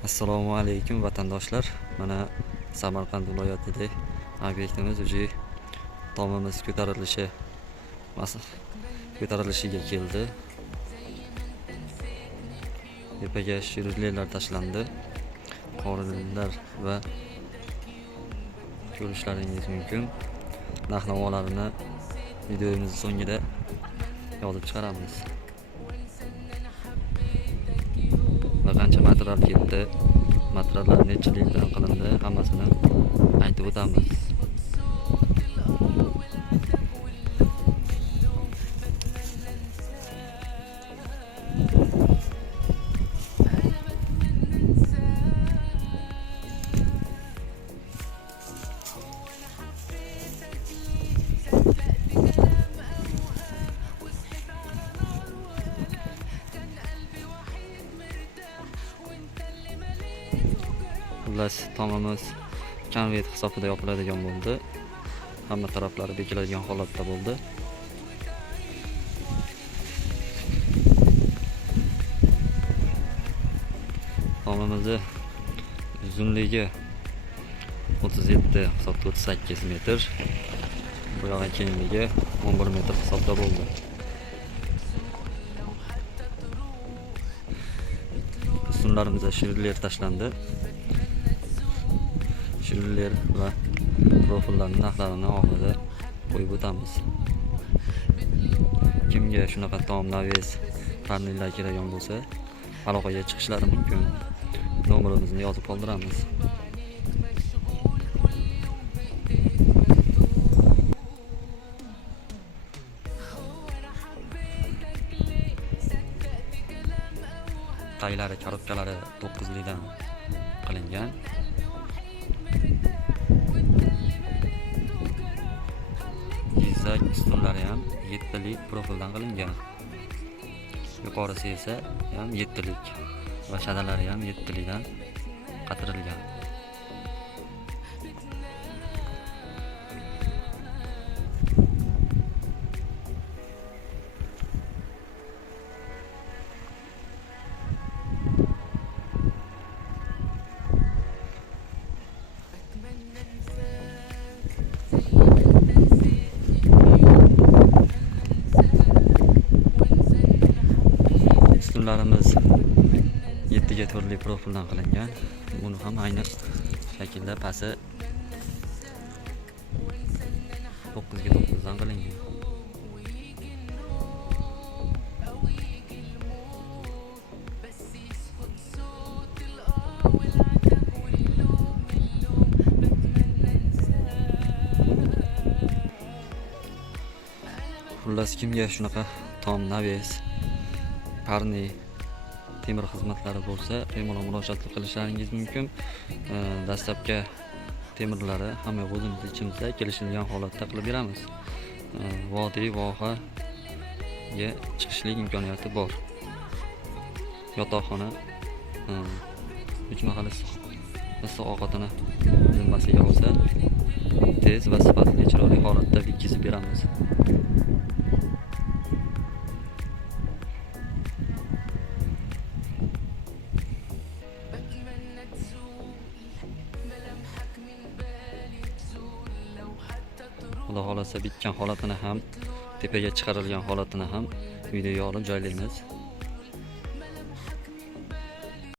Assalomu alaykum vatandoshlar. Mana Samarqand viloyatida obyektimiz tomimiz ko'tarilishiga keldi. Tepaga shiruvlar tashlandi. Qorilar va ko'rishlaringiz mumkin. Narx-navolarini videomiz so'ngida yozib chiqaramiz. Va qancha material ketdi, materiallar necha yildan qilindi, hammasini aytib o'tamiz. Xullas, tomimiz konvert hisobida yopiladigan bo'ldi. Hamma taraflari bekiladigan holatda bo'ldi. Tomimizni uzunligi 37 hisobda 38 metr. Bu yo'q kengligi 11 metr hisobda bo'ldi. Ustunlarimizga shiruvlar tashlandi. Shiruvlar va profillarning narxlarini oxirida qo'yib o'tamiz. Kimga shunaqa tom naves panellar kerak bo'lsa, aloqaga chiqishlari mumkin. Nomerimizni yozib qoldiramiz. Taylari, korobkalari 9lidan qilingan. Yizak ustunlari ham 7lik profildan qilingan. Yuqorisi esa ham 7lik va shadalari ham 7likdan qatirilgan. Ustunlarimiz 7ga turli profildan qilingan. Buni ham ayni shaklda pasi 9ga 9dan qilingan. Xullas, kimga shunaqa tom naves parni temir xizmatlari bo'lsa, bemalol murojaat qilishlaringiz mumkin. Dastlabki temirlari hamma o'zimiz ichimizda kelishilgan holatda qilib beramiz. Vodiy vohaga chiqishlik imkoniyati bor. Yotoqxona 3 mahal issiq ovqatini zimmasiga olsa, tez va sifatli chiroyli holatda bitkizib beramiz. Xudo xolasa bitgan holatini ham, tepaga chiqarilgan holatini ham videoga olib joylaymiz.